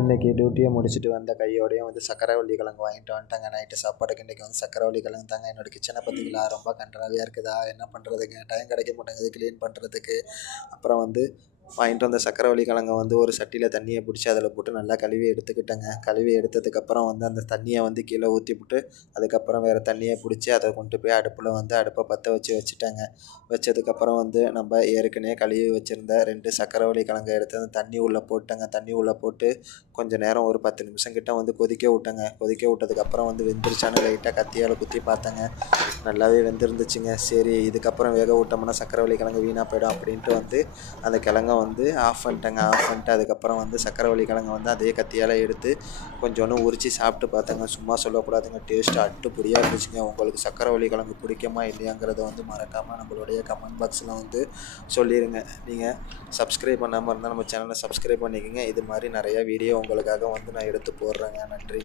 இன்றைக்கி டியூட்டியை முடிச்சுட்டு வந்த கையோடையும் வந்து சக்கரவள்ளி கிழங்கு வாங்கிட்டு வந்துட்டாங்க. நைட்டு சாப்பாடுக்கு இன்றைக்கி வந்து சக்கரவள்ளி கிழங்கு தாங்க. என்னோடய கிச்சனை பார்த்திங்களா, ரொம்ப கன்றாவியாக இருக்குதா, என்ன பண்ணுறதுங்க, டைம் கிடைக்க மாட்டேங்குது க்ளீன் பண்ணுறதுக்கு. அப்புறம் வந்து வாங்கிட்டு வந்த சக்கரவள்ளி கிழங்கை வந்து ஒரு சட்டியில் தண்ணியை பிடிச்சி அதில் போட்டு நல்லா கழுவி எடுத்துக்கிட்டேங்க. கழுவி எடுத்ததுக்கப்புறம் வந்து அந்த தண்ணியை வந்து கீழே ஊற்றிவிட்டு அதுக்கப்புறம் வேறு தண்ணியை பிடிச்சி அதை கொண்டு போய் அடுப்பை பற்ற வச்சுட்டேங்க. வச்சதுக்கப்புறம் வந்து நம்ம ஏற்கனவே கழுவி வச்சுருந்த 2 சக்கரவள்ளி கிழங்கை எடுத்து அந்த தண்ணி உள்ளே போட்டேங்க. தண்ணி உள்ளே போட்டு கொஞ்சம் நேரம் ஒரு 10 நிமிஷம் கிட்ட வந்து கொதிக்க விட்டேங்க. கொதிக்க விட்டதுக்கப்புறம் வந்து வெந்துருச்சான்னு லைட்டாக கத்தியால் குத்தி பார்த்தேங்க. நல்லாவே வெந்திருந்துச்சுங்க. சரி, இதுக்கப்புறம் வேக விட்டோம்னா சக்கரவள்ளி கிழங்கு வீணாக போயிடும் அப்படின்ட்டு வந்து அந்த கிழங்க வந்து ஆஃப் பண்ணிட்டேங்க. ஆஃப் பண்ணிட்டு அதுக்கப்புறம் வந்து சக்கரவள்ளி கிழங்க வந்து அதே கத்தியால் எடுத்து கொஞ்சோண்டு உரித்து சாப்பிட்டு பார்த்தேங்க. சும்மா சொல்லக்கூடாதுங்க, டேஸ்ட்டு அட்டுப்படியாக இருந்துச்சுங்க. உங்களுக்கு சக்கரவள்ளி கிழங்கு பிடிக்குமா இல்லையாங்கிறத வந்து மறக்காமல் நம்மளுடைய கமெண்ட் பாக்ஸில் வந்து சொல்லிடுங்க. நீங்கள் சப்ஸ்கிரைப் பண்ணாமல் இருந்தால் நம்ம சேனலை சப்ஸ்கிரைப் பண்ணிக்கோங்க. இது மாதிரி நிறையா வீடியோ உங்களுக்காக வந்து நான் எடுத்து போடுறேங்க. நன்றி.